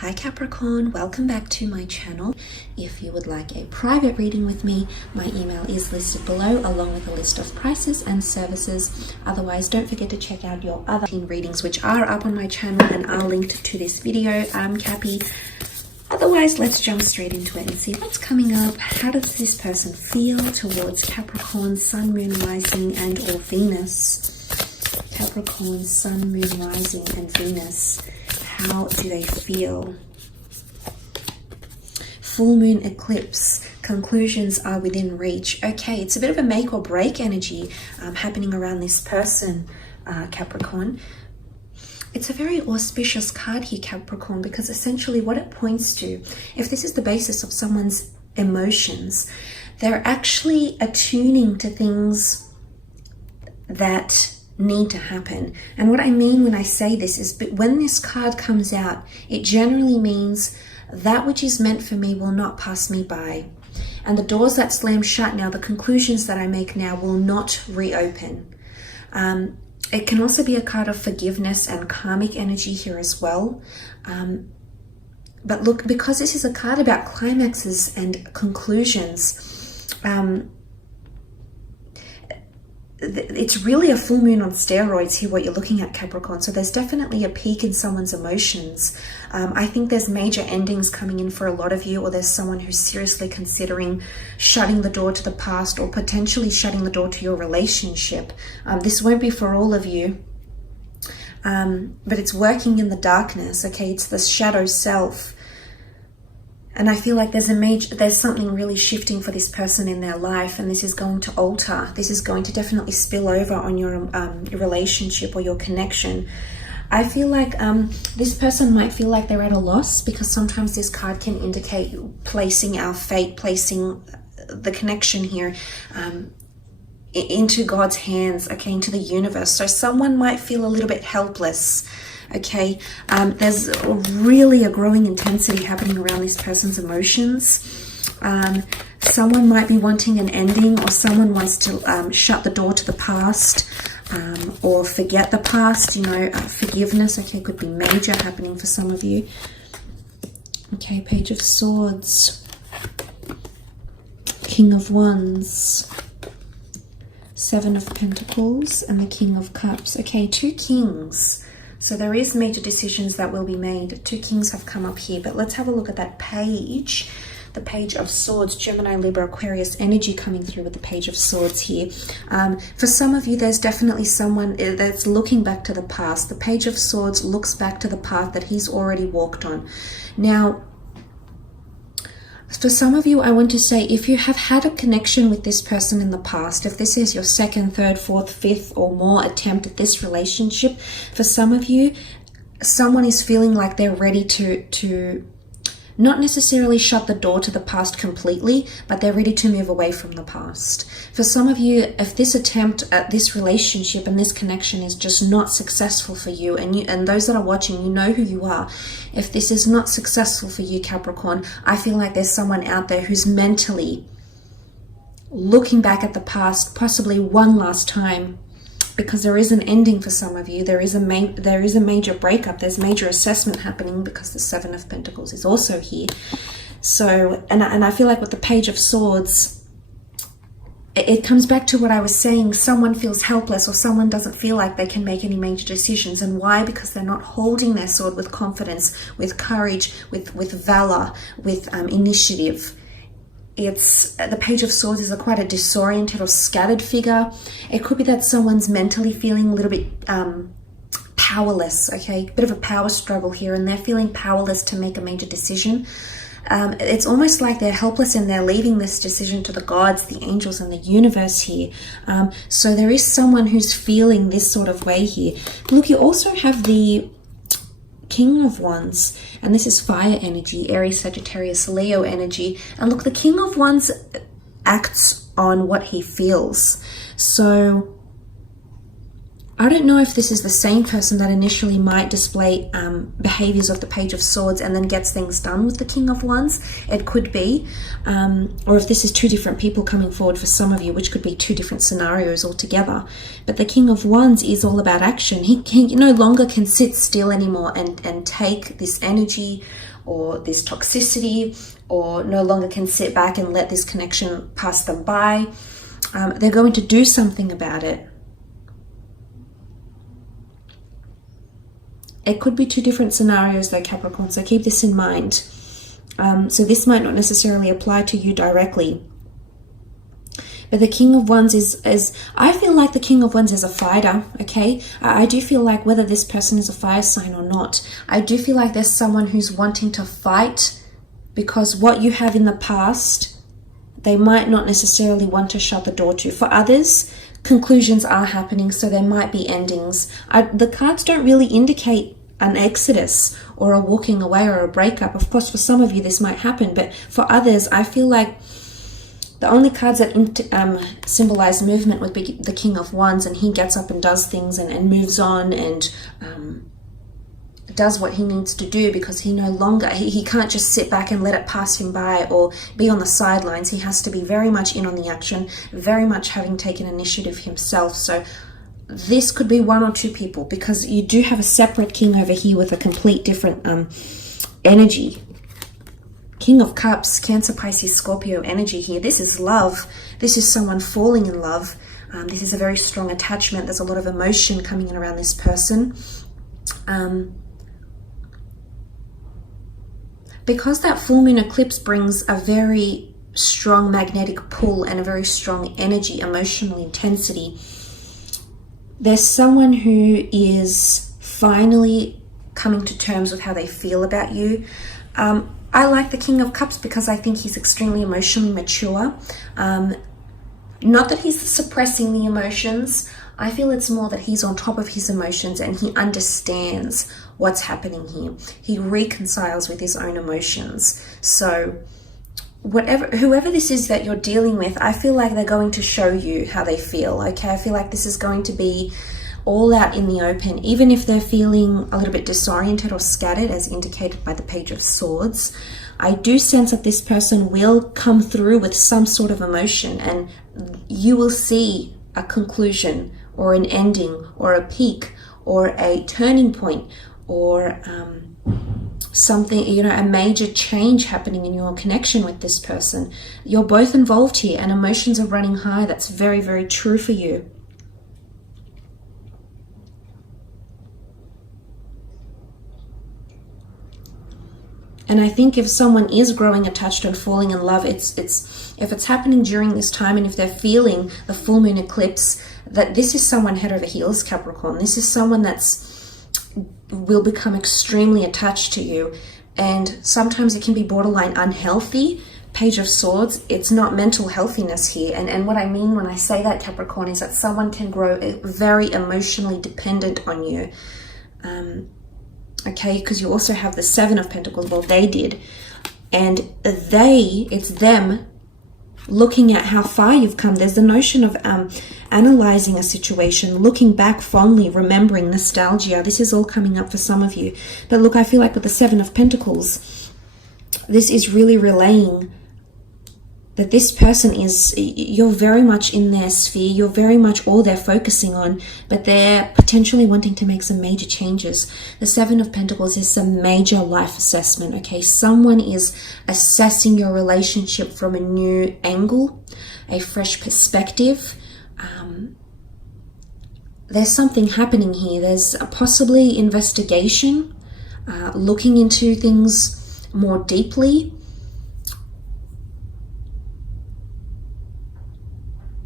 Hi Capricorn, welcome back to my channel. If you would like a private reading with me, my email is listed below along with a list of prices and services. Otherwise, don't forget to check out your other readings which are up on my channel and are linked to this video. I'm Cappy. Otherwise, let's jump straight into it and see what's coming up. How does this person feel towards Capricorn, Sun, Moon, Rising and or Venus? Capricorn, Sun, Moon, Rising and Venus. How do they feel? Full moon eclipse. Conclusions are within reach. Okay, it's a bit of a make or break energy happening around this person, Capricorn. It's a very auspicious card here, Capricorn, because essentially what it points to, if this is the basis of someone's emotions, they're actually attuning to things that need to happen. And what I mean when I say this is, but when this card comes out, it generally means that which is meant for me will not pass me by. And the doors that slam shut now, the conclusions that I make now will not reopen. It can also be a card of forgiveness and karmic energy here as well. But look, because this is a card about climaxes and conclusions, it's really a full moon on steroids here, what you're looking at, Capricorn. So there's definitely a peak in someone's emotions. I think there's major endings coming in for a lot of you, or there's someone who's seriously considering shutting the door to the past or potentially shutting the door to your relationship. This won't be for all of you, but it's working in the darkness, okay? It's the shadow self. And I feel like there's something really shifting for this person in their life, and this is going to alter. This is going to definitely spill over on your relationship or your connection. I feel like this person might feel like they're at a loss, because sometimes this card can indicate placing our fate, placing the connection here into God's hands, okay, into the universe. So someone might feel a little bit helpless. Okay, there's really a growing intensity happening around this person's emotions. Someone might be wanting an ending, or someone wants to shut the door to the past, or forget the past, you know, forgiveness, okay, could be major happening for some of you. Okay, Page of Swords, King of Wands, Seven of Pentacles, and the King of Cups. Okay, two kings. So there is major decisions that will be made. Two kings have come up here, but let's have a look at that page. The Page of Swords, Gemini, Libra, Aquarius energy coming through with the Page of Swords here. For some of you, there's definitely someone that's looking back to the past. The Page of Swords looks back to the path that he's already walked on. Now, for some of you, I want to say, if you have had a connection with this person in the past, if this is your second, third, fourth, fifth or more attempt at this relationship, for some of you, someone is feeling like they're ready to not necessarily shut the door to the past completely, but they're ready to move away from the past. For some of you, if this attempt at this relationship and this connection is just not successful for you, and those that are watching, you know who you are. If this is not successful for you, Capricorn, I feel like there's someone out there who's mentally looking back at the past, possibly one last time, because there is an ending for some of you. There is a major breakup. There's major assessment happening, because the Seven of Pentacles is also here. So, and I feel like with the Page of Swords, it comes back to what I was saying. Someone feels helpless, or someone doesn't feel like they can make any major decisions. And why? Because they're not holding their sword with confidence, with courage, with valor, with initiative. It's the Page of Swords is quite a disoriented or scattered figure. It could be that someone's mentally feeling a little bit powerless, okay? Bit of a power struggle here, and they're feeling powerless to make a major decision. It's almost like they're helpless, and they're leaving this decision to the gods, the angels, and the universe here. So there is someone who's feeling this sort of way here. Look, you also have the King of Wands, and this is fire energy, Aries, Sagittarius, Leo energy. And look, the King of Wands acts on what he feels. So I don't know if this is the same person that initially might display behaviors of the Page of Swords and then gets things done with the King of Wands. It could be. Or if this is two different people coming forward for some of you, which could be two different scenarios altogether. But the King of Wands is all about action. He no longer can sit still anymore and take this energy or this toxicity, or no longer can sit back and let this connection pass them by. They're going to do something about it. It could be two different scenarios though, Capricorn, so keep this in mind. So this might not necessarily apply to you directly. But the King of Wands is I feel like the King of Wands is a fighter, okay? I do feel like whether this person is a fire sign or not, I do feel like there's someone who's wanting to fight, because what you have in the past, they might not necessarily want to shut the door to. For others, conclusions are happening, so there might be endings. The cards don't really indicate an exodus or a walking away or a breakup. Of course, for some of you this might happen, but for others, I feel like the only cards that symbolize movement would be the King of Wands, and he gets up and does things and moves on and does what he needs to do, because he no longer, he can't just sit back and let it pass him by or be on the sidelines. He has to be very much in on the action, very much having taken initiative himself. So this could be one or two people, because you do have a separate king over here with a complete different energy. King of Cups, Cancer, Pisces, Scorpio energy here. This is love. This is someone falling in love. This is a very strong attachment. There's a lot of emotion coming in around this person. Because that full moon eclipse brings a very strong magnetic pull and a very strong energy, emotional intensity, there's someone who is finally coming to terms with how they feel about you. I like the King of Cups because I think he's extremely emotionally mature. Not that he's suppressing the emotions. I feel it's more that he's on top of his emotions and he understands what's happening here. He reconciles with his own emotions. So whoever this is that you're dealing with, I feel like they're going to show you how they feel, okay? I feel like this is going to be all out in the open, even if they're feeling a little bit disoriented or scattered, as indicated by the Page of Swords. I do sense that this person will come through with some sort of emotion, and you will see a conclusion or an ending or a peak or a turning point or something, a major change happening in your connection with this person. You're both involved here and emotions are running high. That's very, very true for you. And I think if someone is growing attached and falling in love, if it's happening during this time, and if they're feeling the full moon eclipse, that this is someone head over heels, Capricorn. This is someone will become extremely attached to you. And sometimes it can be borderline unhealthy. Page of Swords, it's not mental healthiness here. And what I mean when I say that, Capricorn, is that someone can grow very emotionally dependent on you. Okay, because you also have the Seven of Pentacles. Well, they did. And it's them looking at how far you've come. There's the notion of analyzing a situation, looking back fondly, remembering, nostalgia. This is all coming up for some of you. But look, I feel like with the Seven of Pentacles, this is really relaying that this person you're very much in their sphere, you're very much all they're focusing on, but they're potentially wanting to make some major changes. The Seven of Pentacles is some major life assessment, okay? Someone is assessing your relationship from a new angle, a fresh perspective. There's something happening here. There's possibly investigation, looking into things more deeply,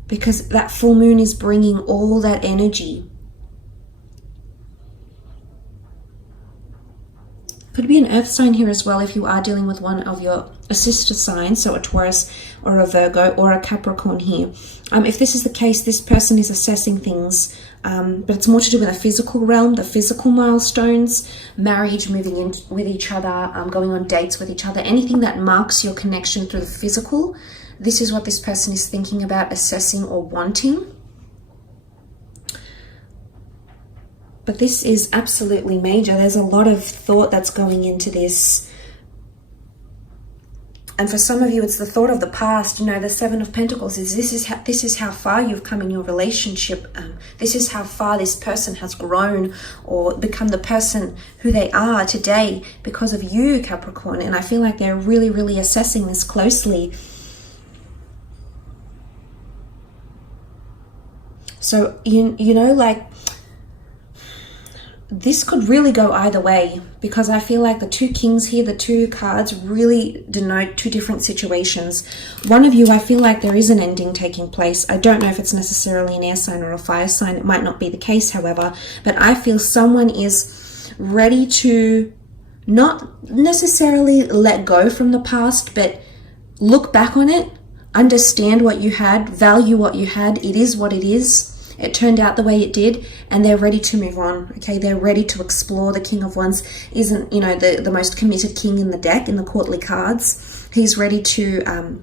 because that full moon is bringing all that energy. Could be an earth sign here as well if you are dealing with one of your sister signs, so a Taurus or a Virgo or a Capricorn here. If this is the case, this person is assessing things, but it's more to do with a physical realm, the physical milestones, marriage, moving in with each other, going on dates with each other, anything that marks your connection through the physical. This is what this person is thinking about, assessing or wanting. But this is absolutely major. There's a lot of thought that's going into this. And for some of you, it's the thought of the past. You know, the Seven of Pentacles is this is how far you've come in your relationship. This is how far this person has grown or become the person who they are today because of you, Capricorn. And I feel like they're really, really assessing this closely. So, you know, like, this could really go either way, because I feel like the two kings here, the two cards, really denote two different situations. One of you, I feel like there is an ending taking place. I don't know if it's necessarily an air sign or a fire sign. It might not be the case, however, but I feel someone is ready to not necessarily let go from the past, but look back on it, understand what you had, value what you had. It is what it is. It turned out the way it did, and they're ready to move on. Okay, they're ready to explore. The King of Wands isn't, you know, the most committed king in the deck, in the courtly cards. He's ready to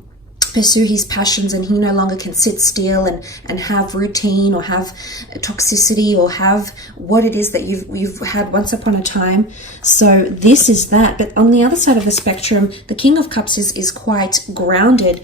pursue his passions, and he no longer can sit still and have routine or have toxicity or have what it is that you've had once upon a time. So this is that. But on the other side of the spectrum, the King of Cups is quite grounded.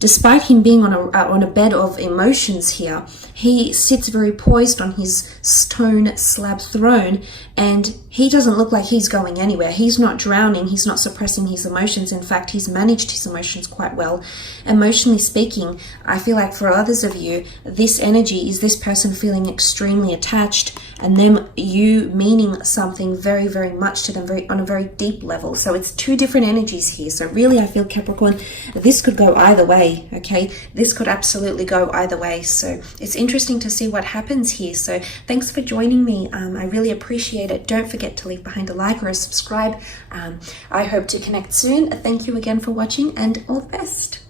Despite him being on a bed of emotions here, he sits very poised on his stone slab throne, and he doesn't look like he's going anywhere. He's not drowning. He's not suppressing his emotions. In fact, he's managed his emotions quite well. Emotionally speaking, I feel like for others of you, this energy is this person feeling extremely attached, and you meaning something very, very much to them, on a very deep level. So it's two different energies here. So really, I feel, Capricorn, this could go either way. Okay, this could absolutely go either way. So it's interesting to see what happens here. So thanks for joining me. I really appreciate it. Don't forget to leave behind a like or a subscribe. I hope to connect soon. Thank you again for watching, and all the best.